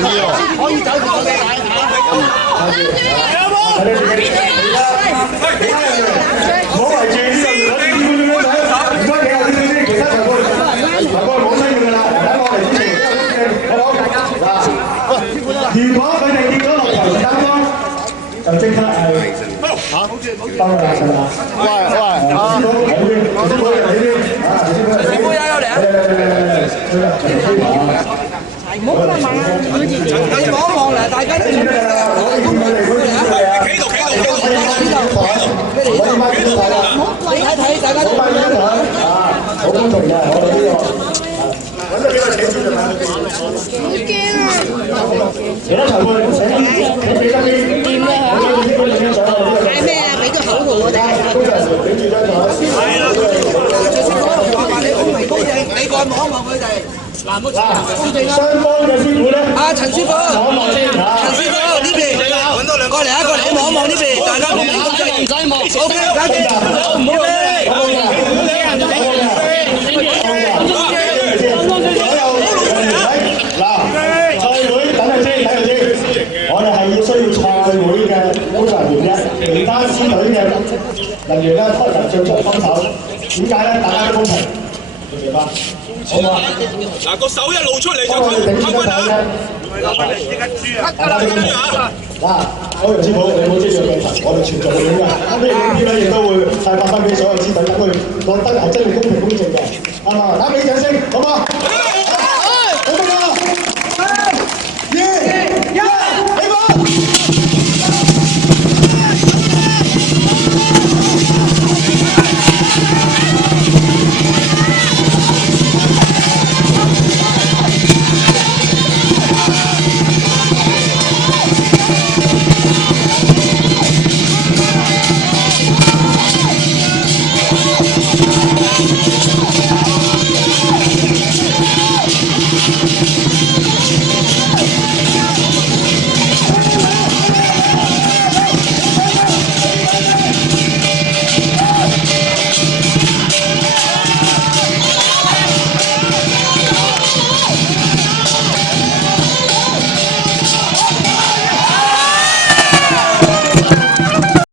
緊要。可以走條嘅帶有冇？唔好圍住呢度，我哋唔該企下先，其他場官冇需要㗎啦，等我嚟支持，好唔好？嗱，如果佢哋跌咗落嚟三方，就即刻係嚇？收啦，係嘛？喂喂啊！師傅有嚟啊！唔好咁慢，你望一望嚟，大家都準備啦。企度，你睇睇，大家都好公平嘅，我哋呢個揾到幾個企住就係。其他裁判請俾得啲掂啦嚇。嗌咩啊？俾個口號我哋。工作人員俾住張台。係啦。你公平公正，你過去望一望佢哋。嗱，冇公正啊！雙方嘅師傅咧。阿陳師傅，陳師傅呢邊，過嚟啊，過嚟，你望一望呢邊，大家公平公正，唔使望。OK，搞掂，唔好理。嗱，賽會等陣先，睇陣先。我哋係要需要賽會嘅工作人員嘅，其他支隊嘅人員咧，開頭上場幫手。點解咧？大家都公平，明白？好嘛？嗱個手一露出嚟就扣分啊！嗱，歐陽師傅，你冇遮住鏡頭，我哋全在影㗎。咁呢影片咧亦都會派發翻俾所有支隊，等佢覺得係真係公平公正嘅，係嘛？打俾掌聲，好嘛？